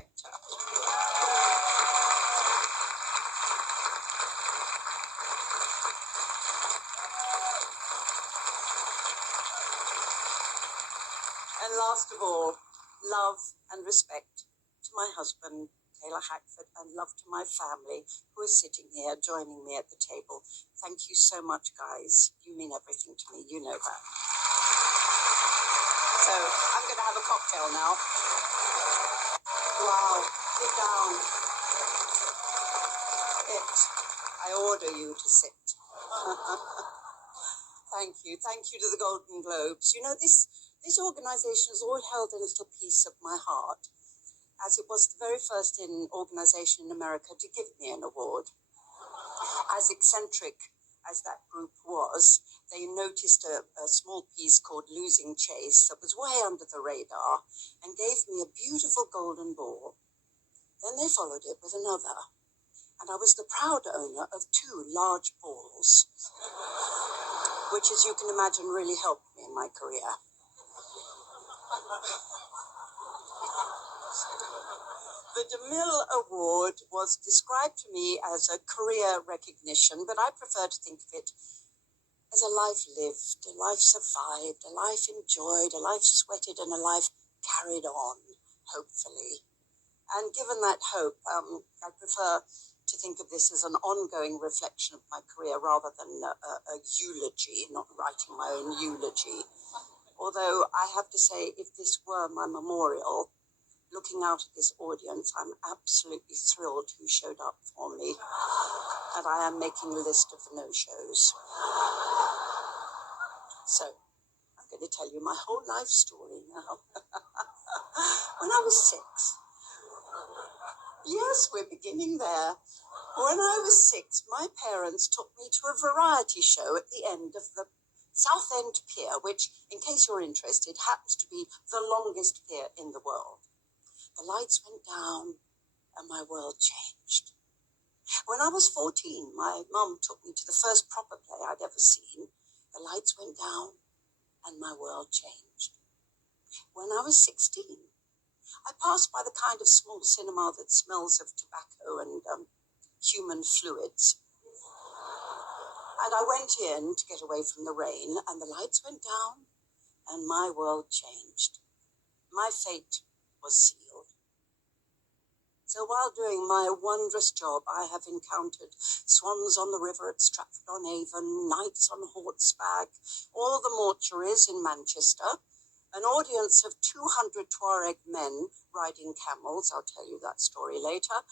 And last of all, love and respect to my husband, Taylor Hackford, and love to my family who are sitting here joining me at the table. Thank you so much, guys. You mean everything to me. You know that. So I'm going to have a cocktail now. Wow, sit down. I order you to sit. Thank you. Thank you to the Golden Globes. You know, this organisation has always held a little piece of my heart, as it was the very first organisation in America to give me an award. As eccentric as that group was, they noticed a small piece called Losing Chase that was way under the radar and gave me a beautiful golden ball. Then they followed it with another, and I was the proud owner of 2 large balls, which, as you can imagine, really helped me in my career. The DeMille Award was described to me as a career recognition, but I prefer to think of it as a life lived, a life survived, a life enjoyed, a life sweated, and a life carried on, hopefully. And given that hope, I prefer to think of this as an ongoing reflection of my career rather than a eulogy, not writing my own eulogy. Although I have to say, if this were my memorial, looking out at this audience, I'm absolutely thrilled who showed up for me. And I am making a list of the no-shows. So, I'm going to tell you my whole life story now. When I was 6. Yes, we're beginning there. When I was 6, my parents took me to a variety show at the end of the South End Pier, which, in case you're interested, happens to be the longest pier in the world. The lights went down and my world changed. When I was 14, my mum took me to the first proper play I'd ever seen. The lights went down and my world changed. When I was 16, I passed by the kind of small cinema that smells of tobacco and human fluids. And I went in to get away from the rain, and the lights went down and my world changed. My fate was sealed. So while doing my wondrous job, I have encountered swans on the river at Stratford-on-Avon, knights on horseback, all the mortuaries in Manchester, an audience of 200 Tuareg men riding camels, I'll tell you that story later,